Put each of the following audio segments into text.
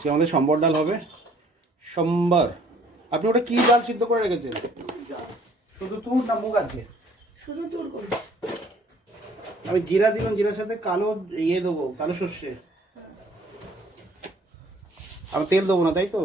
আজকে আমাদের সম্বর ডাল হবে। সম্বর। আপনি ওটা কি ডাল সিদ্ধ করে রেখেছেন? শুধু তুর না মুগ আছে? শুধু তুর করে। আমি জিরা দিলাম, জিরার সাথে কালো ইয়ে দেবো, কালো সর্ষে। আমি তেল দেবো না, তাই তো?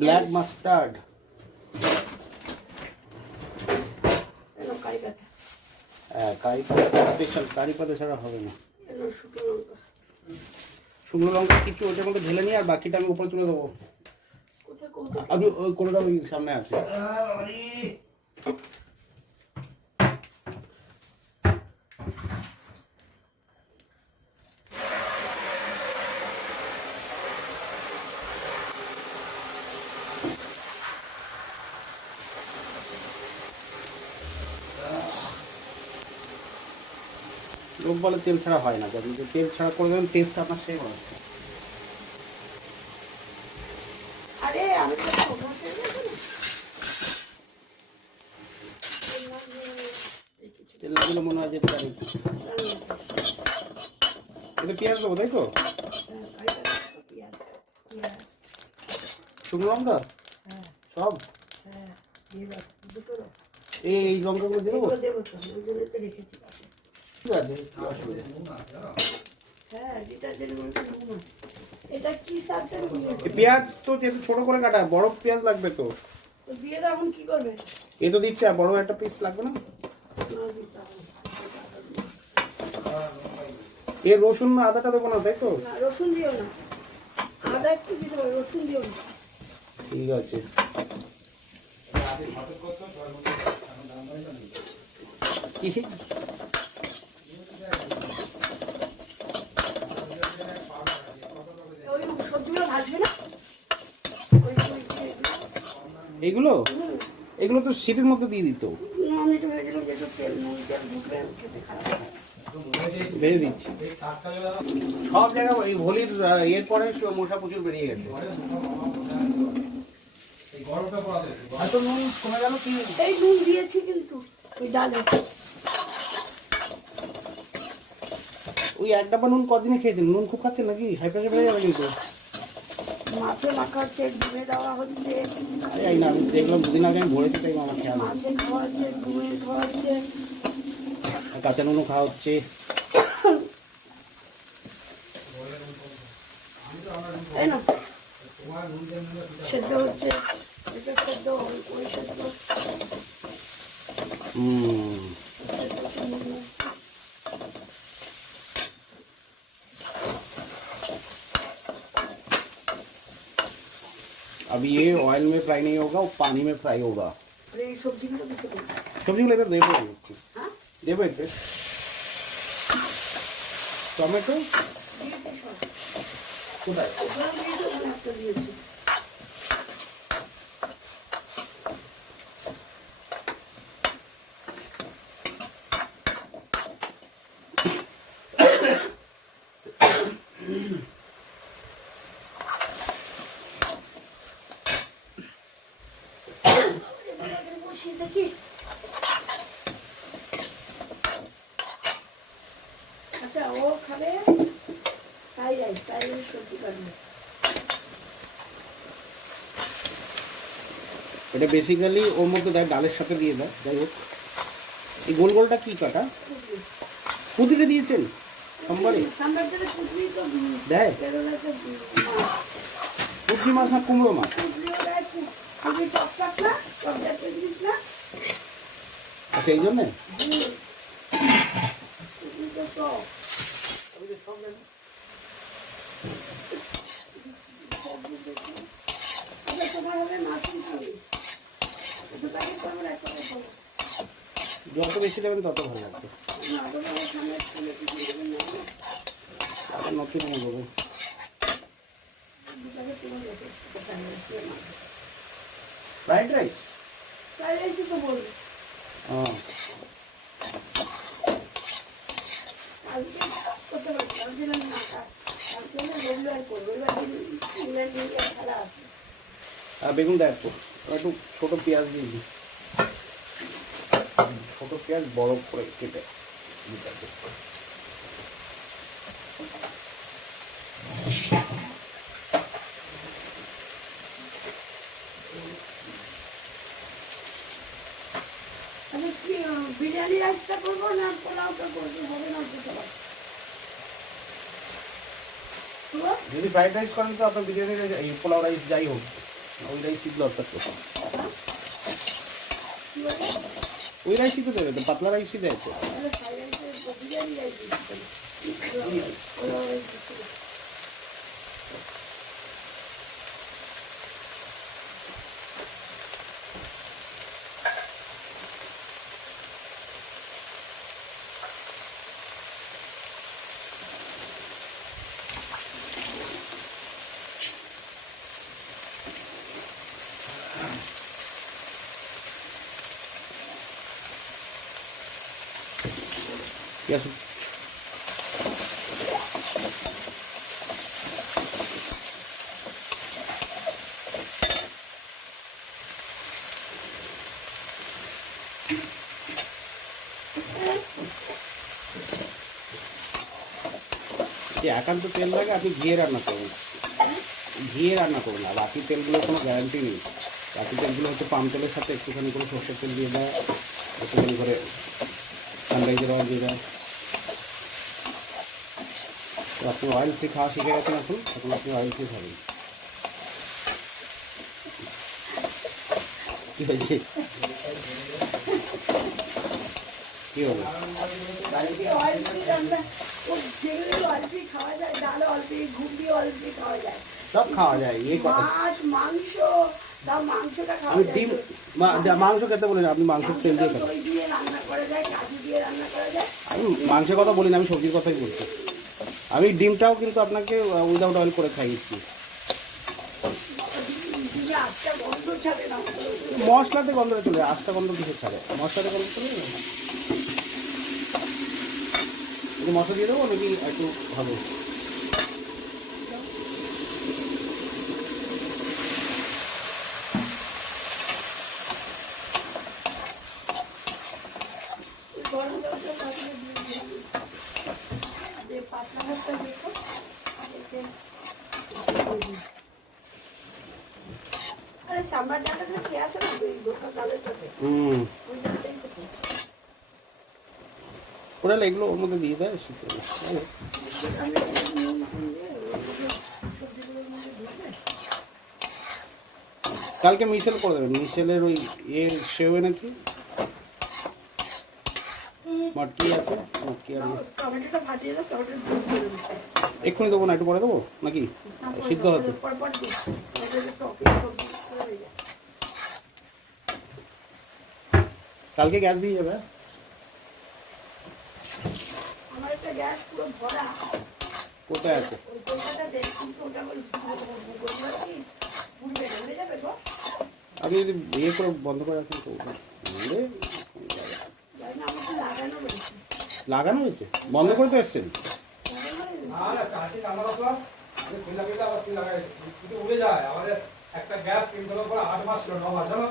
Black mustard. হ্যাঁ, কারি পাতা স্পেশাল, কারি পাতা ছাড়া হবে না। শুকনো লঙ্কা কিছু ওটার মধ্যে ঢেলে নিয়ে আর বাকিটা আমি উপরে তুলে দেবো। আমি ওই কোনোটা ওই সামনে আছে। লোক বলে তেল ছাড়া হয় না, যদি তেল ছাড়া করে দেবেন টেস্ট আপনার সেই হবে। তেল লাগলে মনে হয় যেতে পারি। এটা পেঁয়াজ দেবো, তাই তো? শুকনো লঙ্কা সব এই লঙ্কাগুলো দেবো। ঠিক আছে, পেঁয়াজ তো ছোট করে কাটা, বড় পেঁয়াজ লাগবে তো। এ তো দিচ্ছে, বড় একটা পিস লাগবে না? এ রসুন আদাটা দেবো না, তাই তো? রসুন দিও না, আদা একটু দিতে হবে, রসুন দিও না। ঠিক আছে। এইগুলো এগুলো তো সিটের মধ্যে দিয়ে দিত। ভেজে দিচ্ছি সব জায়গায়। এই হোলির এর পরে মশা প্রচুর বেরিয়ে গেছে। হয়তো নুন কমে গেল কি? এই নুন দিয়েছি কিন্তু ওই ডালে। ওই এক ডাব্বা নুন কদিনে খেয়েছেন? নুন খুব খাচ্ছেন নাকি? হাই প্রেশার বেড়ে যাবে কিন্তু। মাছে মাখাচ্ছে, ডিমে দেওয়া হচ্ছে। এই না, আমি দেখলাম দুদিন আগে আমি ভরেছি, তাই আমার খেয়াল। মাছে খাওয়াচ্ছে, ডিমে খাওয়াচ্ছে, কাঁচা নুনও খাওয়া হচ্ছে। তাই না? সেদ্ধ হচ্ছে, এটা সেদ্ধ, ওই সেদ্ধ। अभी ये ऑयल में फ्राई नहीं होगा, वो पानी में फ्राई होगा। সবজিগুলো দিতে হবে। সবজিগুলো এবার দেবো, দেবো একটু টমেটো। কোথায়? আচ্ছা, ও খাবে ফ্রাইড রাইস, ফ্রাইড রাইস সবজি কাটবে। এটা বেসিক্যালি ওর মধ্যে দেয়, ডালের সাথে দিয়ে দেয়। যাই হোক, এই গোল গোলটা কি কাটা? পুদিনা দিয়েছেন সম্বারে? দেয় পুঁটি মাছ না কুমড়ো মাছ? আচ্ছা, এই জন্যে যত বেশি দেবেন তত ভালো লাগবে। নতুন দেবো। ফ্রাইড রাইস, ফ্রাইড রাইসই তো বলবো। হ্যাঁ, করতে পারছি, আমি দিলাম না, রবিবার করবো, রবিবার দিন খেলা আছে। আর বেগুন দেয় একটু ছোটো পেঁয়াজ দিয়ে দিই। ছোট পেঁয়াজ বড় করে কেটে দিতে হবে। আমি কি বিরিয়ানি রাইসটা করবো না পোলাওটা করবো, হবে না দুটো বার? যদি ফ্রাইড রাইস করেন তো আপনার বিরিয়ানি রাইস, এই পোলাও রাইস যাই হোক, ওই রাইসই দরকার তো। ওই রাইসই তো দেবে, তো পাতলা রাইসই দেয় তো। Biryani rice Yes. একান্ত তেল লাগে আপনি ঘিয়ে রান্না করুন, ঘিয়ে রান্না করুন। আর বাকি তেলগুলোর কোনো গ্যারান্টি নেই। বাকি তেলগুলো হচ্ছে পাম তেলের সাথে একটুখানি করে সর্ষের তেল দিয়ে দেয়, একটুখানি করে সানরাইজের অয়েল দিয়ে দেয়। তো আপনি অয়েল ফ্রি খাওয়া শিখে গেছেন, এখন আপনি অয়েল ফ্রি খাবেন। কী হয়েছে, কী হবে? সব খাওয়া যায়, ইয়ে কথা। আমি ডিম মাংস খেতে বলি না, আপনি মাংসের তেল দিয়ে খাবেন। আমি মাংসের কথা বলি না, আমি সবজির কথাই বলছি। আমি ডিমটাও কিন্তু আপনাকে উইদাউট অয়েল করে খাইয়েছি। মশলাতে গন্ধটা চলে, আস্তা গন্ধ কিসের ছাড়ে? মশলাতে গন্ধ চলে না। মশলা দিয়ে দেবো নাকি একটু হবে? ওরা এগুলো ওর মধ্যে দিয়ে দেয়। কালকে মিশেল করে দেবেন, মিশেলের ওই সেও এনেছি, মটকি আছে, মটকি আর এক্ষুনি দেবো না, একটু পরে দেবো নাকি সিদ্ধ হতে? কালকে গ্যাস দিয়ে যাবে। কোথায় আছে? আপনি যদি ইয়ে করে বন্ধ করে রাখেন তো লাগানো হয়েছে, বন্ধ করে তো এসছেন। একটা গ্যাস কিনতে পর 8 মাস ছিল, 9 মাস জানো,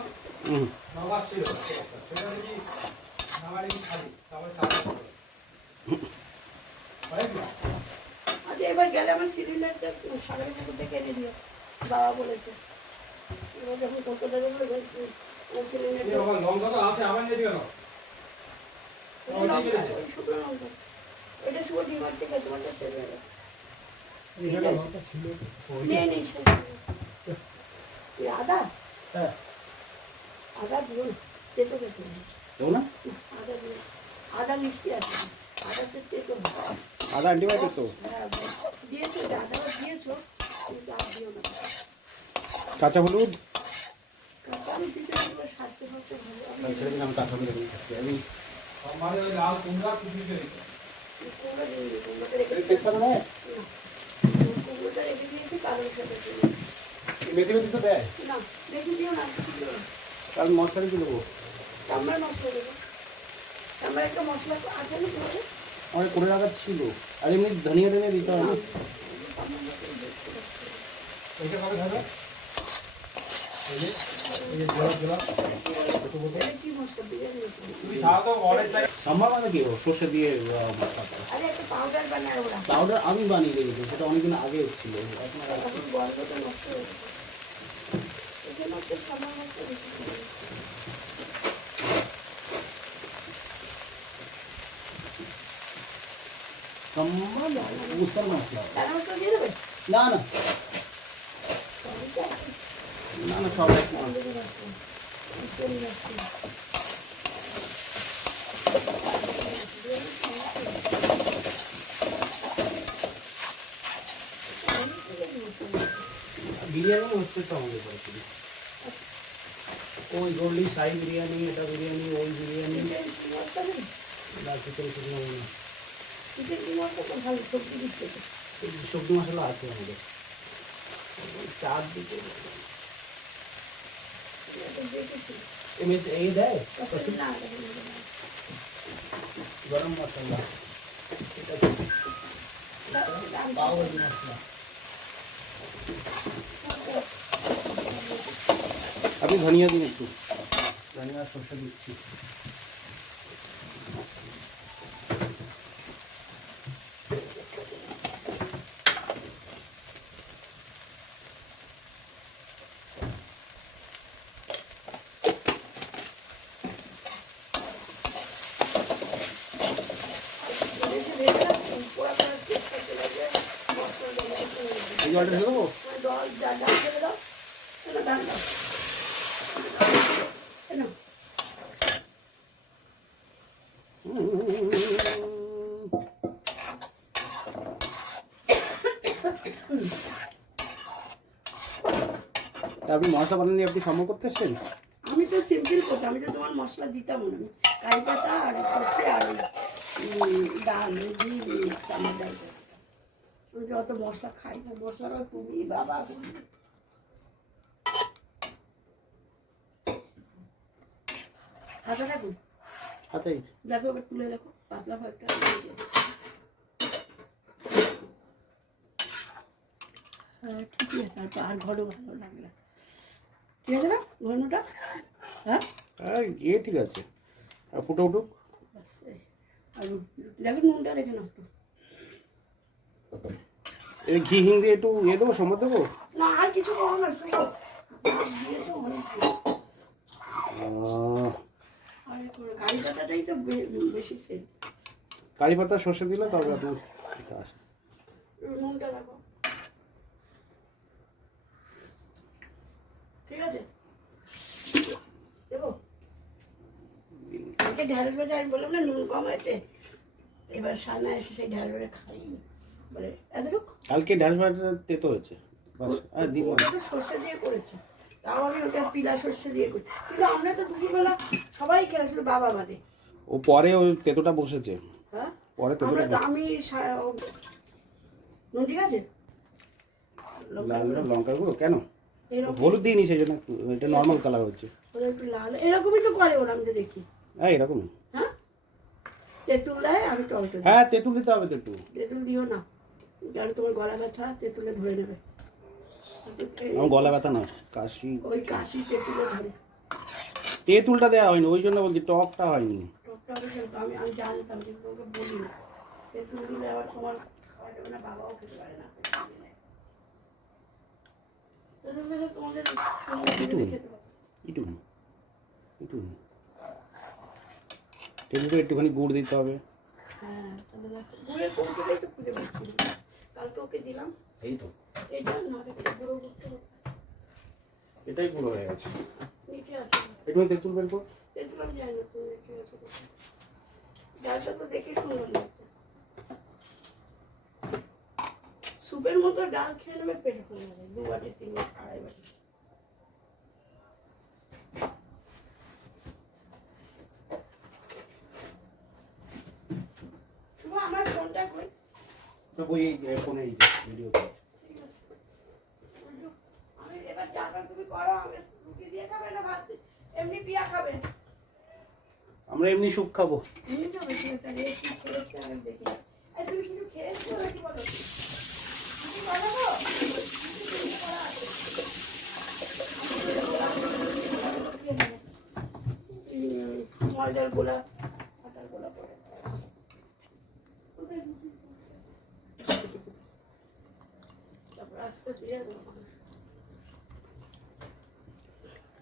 9 মাস ছিল সেটা কি নামারি খালি তারপরে 4 মাস। আচ্ছা, এবার গেলে আমার সিলিন্ডারটা সাগরের পুকুর থেকে এনে দিও, বাবা বলেছে। এবার যখন কলকাতা যাবো সিলিন্ডারটা লঙ্কা তো আছে, আবার নিয়ে দিও না। শুকনো লঙ্কা, এটা শুকনো ডিমার থেকে তোমারটা শেষ হয়ে গেছে। আদা, হ্যাঁ আদা দিও না, তেতো খেতে দেবো না। আদা দিও, আদা মিষ্টি আছে, আদাতে তেতো। আদা অ্যান্টিবায়োটিক তো। হ্যাঁ দিয়েছো, আদা দিয়েছো, কিন্তু আর দিও না। কাঁচা হলুদ, কাঁচা হলুদ দিতে হবে, স্বাস্থ্য পক্ষে ভালো। ছেড়ে দিন, আমি কাঁচা হলুদ খাচ্ছি। আমি আমারে ওই লাল কুমড়া কুচি করে দিতে। কুমড়া দিয়ে দিই, কুমড়াটা রেখে তেজপাতা নয়, কুমড়োটা রেখে দিয়েছি কারোর সাথে মেথি মেথি তো দেয় না, রেখে দিও না। কাল মশলা কি দেবো? চামড়ার মশলা দেবো, চামড়ার একটা মশলা আছে না তোমাদের? অনেক করে রাখার ছিল, আর এমনি ধনিয়া টনিয়া দিতে হবে। এইটা কবে খাবে? এই যে জোড়া ছোট ছোট। এটা কি মশলা বিরিয়ানি মশলা? তুমি খাও তো অনেক জায়গায় সাম্বার মানে কি ও সর্ষে দিয়ে আরে একটা পাউডার বানায় ওরা। পাউডার আমি বানিয়ে রেখেছি, সেটা অনেকদিন আগে এসেছিল। এখন আর এখন গন্ধটা নষ্ট হয়ে গেছে। এই জন্য হচ্ছে সামান্য একটা বেশি করে। সাম্বার উসার মশলা চানা মশলা দিয়ে দেবে? না না সবই তো আছে। না না সব একটু তন্দুরি মশলা, চিকেন মশলা। বিরিয়ানি হচ্ছে তো আমাদের বাড়িতে। ওই গোল্ডি সাই বিরিয়ানি, এটা বিরিয়ানি, ওই বিরিয়ানি, চিকেন কি মশলা নেই? বা চিকেন শুকনো মশলা। চিকেন কি মশলা তো ভালো সবজি দিচ্ছে তো। এই সবজি মশলা আছে আমাদের চারদিকে। এটা দেখেছি। এই দেয় কতদিন না আগে হয়ে গেল। গরম মশলা, এটা পাউডার মশলা। আপনি ধনিয়া দিন একটু, ধনিয়া সরষে দিচ্ছি। এই জলটা ঢেলে দেবো? তা আপনি মশলা বানানি আপনি সম্ভব করতে এসছেন? আমি তো সিম্পল করতাম, আমি তো তোমার মশলা দিতাম না। কারি পাতা আর সর্ষে আর ডাল দিয়ে মিক্স আমার ডালটা। আমি তো অত মশলা খাই না, মশলাটা তুমি বাবা হাতে থাকুন, হাতেই দেখো এবার তুলে দেখো পাতলা ভাগটা। হ্যাঁ ঠিকই আছে, আর ঘন ভালো লাগলে ঠিক আছে না ঘনটা? হ্যাঁ ঠিক আছে, আর ফুটে উঠুক। ব্যাস এই। আর দেখো নুনটা দেখে নাও একটু। এই ঘি হিং দিয়ে একটু দেবো, সম্বাদ দেবো। না আর কিছু করো না, শুনো দিয়েছো অনেক দিয়ে। আরে করো, কারি পাতাটাই তো বেশি সেল। কারি পাতা সর্ষে দিলে তবে আপনার এটা আসে। নুনটা দেখো ঠিক আছে দেবো। আমাকে ঢ্যাঁড়স ভাজা আমি বললাম না নুন কম হয়েছে, এবার সানা এসে সেই ঢ্যাঁড়স ভাজা খাই বলে এতটুক। কালকে ঢ্যাঁড়স ভাজা তেতো হয়েছে, বাস আর দিব না। ওটা তো সর্ষে দিয়ে করেছে, তাও আমি ওটা পিলা সর্ষে দিয়ে করি। কিন্তু আমরা তো দুপুরবেলা সবাই খেয়ে শুধু বাবা বাদে। ও পরে ওই তেতোটা বসেছে, হ্যাঁ পরে তেতোটা আমরা তো আমি নুন ঠিক আছে লাল লঙ্কা গুঁড়ো কেন? এরকম হলুদ দিইনি সেই জন্য একটু, এটা নর্মাল কালার হচ্ছে। ওরা একটু লাল এরকমই তো করে ওরা, আমি তো দেখি। হ্যাঁ এরকমই। হ্যাঁ তেঁতুল দেয়, আমি টমেটো দিই। হ্যাঁ তেঁতুল দিতে হবে, তেঁতুল। তেঁতুল দিও না, কারণ তোমার গলা ব্যথা তেঁতুলে ধরে নেবে। আমার গলা ব্যথা না, কাশি। ওই কাশি তেঁতুলে ধরে। তেঁতুলটা দেওয়া হয়নি, ওই জন্য বলছি টকটা হয়নি। টকটা হবে সেরকম, আমি জানতাম কিন্তু ওকে বলি না। তেঁতুল দিলে আবার তোমার খাওয়া যাবে না, বাবাও খেতে পারে না। তেঁতুল দিলে তোমাদের খেতে পারে। একটুখানি একটুখানি তেঁতুলটা একটুখানি গুড় দিতে হবে। হ্যাঁ তাহলে দেখো গুড়ের কৌটোটাই তো খুঁজে পাচ্ছি না। কালকে ওকে দিলাম এই তো এটা না, এটা গুঁড়ো করতে হবে। এটাই গুঁড়ো হয়ে গেছে। নিচে আছে একটু তেঁতুল বের কর। তেঁতুল, আমি জানি না তুমি একটু আছে কোথায়। ডালটা তো দেখে সুন্দর লাগছে, স্যুপের মতো ডাল খেয়ে নেবে পেট ভরে যাবে। 2 বাটি 3 বাটি 2.5 বাটি। শুভ আমার ফোনটা কই? তো ওই ফোনে এই যে ভিডিও কর। ঠিক আছে আমি এবার ডালটা তুমি করো, আমি রুটি দিয়ে খাবে না ভাত এমনি পিয়া খাবে? আমরা এমনি স্যুপ খাবো। এমনি তো বেশি তাহলে কি খেয়েছে আমি দেখি। এই তুমি কিছু খেয়েছো নাকি বলো? কিছু বানাবো? কিছু করা আছে? ময়দার গোলা আটার গোলা করে তারপর আস্তে দিয়ে দেবো।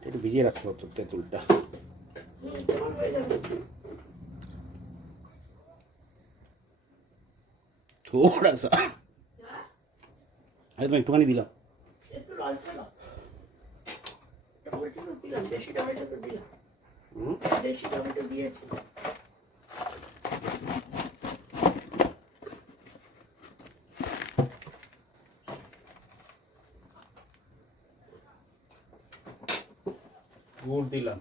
একটু ভিজিয়ে রাখতে হতো তেঁতুলটা। তোমার হয়ে যাবে। थोड़ा सा হ্যাঁ अरे तो मैं একটুখানি দিলাম। একটু অল্প দাও। টমেটো তো দিলাম, দেশি টমেটো তো দিলাম, দেশি টমেটো দিয়েছি। গুড় দিলাম।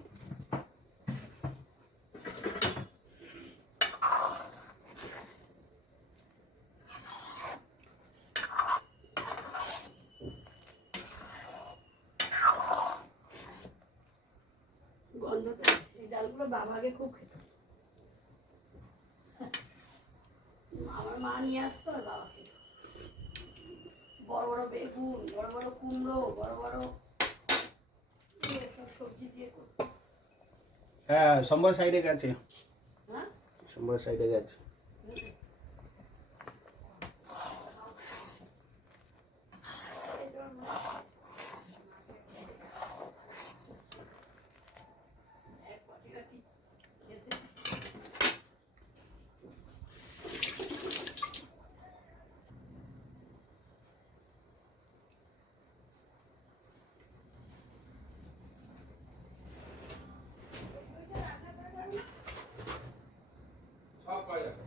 গন্ধটা, এই ডালগুলো বাবা আগে খুব খেত। আমার মা নিয়ে আসতো আর বাবা খেত। বড় বড় বেগুন, বড় বড় কুমড়ো, বড় বড় সব সবজি দিয়ে করতো। হ্যাঁ সম্বর সাইডে গেছে, হ্যাঁ সম্বর সাইডে গেছে। সব পাওয়া যাবে।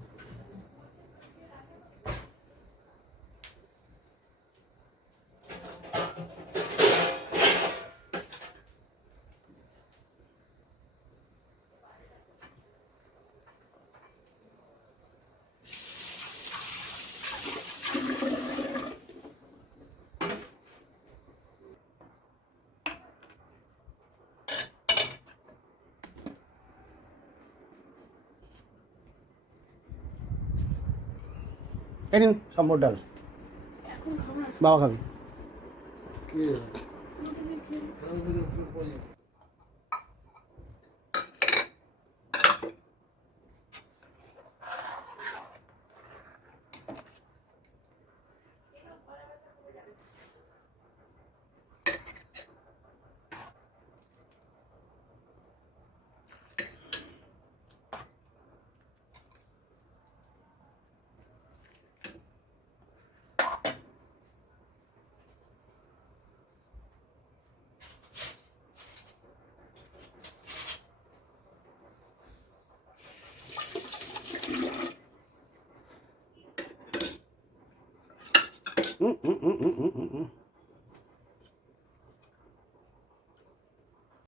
এই নিন সম্বর ডাল, এখন খাবো না। বাবা খাবি।